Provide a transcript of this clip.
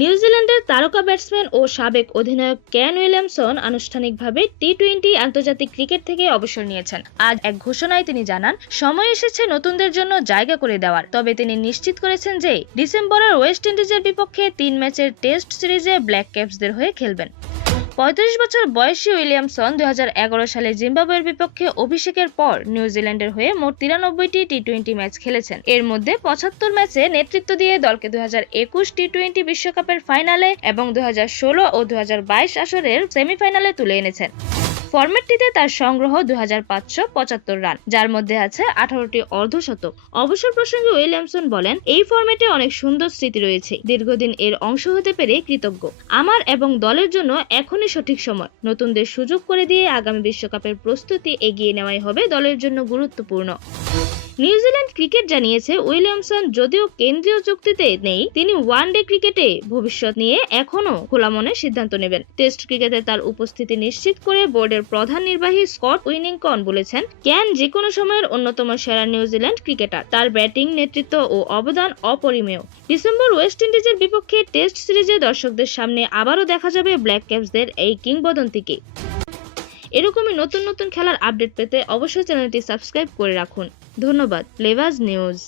নিউজিল্যান্ডের তারকা ব্যাটসম্যান ও সাবেক অধিনায়ক ক্যান উইলিয়ামসন আনুষ্ঠানিকভাবে টি টোয়েন্টি আন্তর্জাতিক ক্রিকেট থেকে অবসর নিয়েছেন। আজ এক ঘোষণায় তিনি জানান, সময় এসেছে নতুনদের জন্য জায়গা করে দেওয়ার। তবে তিনি নিশ্চিত করেছেন যে ডিসেম্বরের ওয়েস্ট ইন্ডিজের বিপক্ষে তিন ম্যাচের টেস্ট সিরিজে ব্ল্যাক ক্যাপসদের হয়ে খেলবেন। পঁয়ত্রিশ বছর বয়সী উইলিয়ামসন দু হাজার এগারো সালে জিম্বাবুয়ের বিপক্ষে অভিষেকের পর নিউজিল্যান্ডের হয়ে মোট তিরানব্বইটি টি টোয়েন্টি ম্যাচ খেলেছেন। এর মধ্যে পঁচাত্তর ম্যাচে নেতৃত্ব দিয়ে দলকে একুশ টি টোয়েন্টি বিশ্বকাপের ফাইনালে এবং দু হাজার ষোলো ও দু হাজার বাইশ আসরের সেমিফাইনালে তুলে এনেছেন। ফরম্যাটটিতে তার সংগ্রহ দু হাজার পাঁচশো পঁচাত্তর রান, যার মধ্যে আছে আঠারোটি অর্ধশতক। অবসর প্রসঙ্গে উইলিয়ামসন বলেন, এই ফরম্যাটে অনেক সুন্দর স্মৃতি রয়েছে। দীর্ঘদিন এর অংশ হতে পেরে কৃতজ্ঞ। আমার এবং দলের জন্য এখনই সঠিক সময়। নতুনদের সুযোগ করে দিয়ে আগামী বিশ্বকাপের প্রস্তুতি এগিয়ে নেওয়াই হবে দলের জন্য গুরুত্বপূর্ণ। নিউজিল্যান্ড ক্রিকেট জানিয়েছে, উইলিয়ামসন যদিও কেন্দ্রীয় চুক্তিতে নেই, তিনি ওয়ানডে ক্রিকেটে ভবিষ্যৎ নিয়ে এখনও খোলা মনে সিদ্ধান্ত নেবেন। টেস্ট ক্রিকেটে তার উপস্থিতি নিশ্চিত করে বোর্ডের প্রধান নির্বাহী স্কট উইনিংকন বলেছেন ক্যান যে কোনো সময়ের অন্যতম সেরা নিউজিল্যান্ড ক্রিকেটার, তার ব্যাটিং নেতৃত্ব ও অবদান অপরিমেয়। ডিসেম্বর ওয়েস্ট ইন্ডিজের বিপক্ষে টেস্ট সিরিজে দর্শকদের সামনে আবারও দেখা যাবে ব্ল্যাক ক্যাপসদের এই কিংবদন্তিকে। এরকমই নতুন নতুন খেলার আপডেট পেতে অবশ্যই চ্যানেলটি সাবস্ক্রাইব করে রাখুন। ধন্যবাদ প্লেবাজ নিউজ।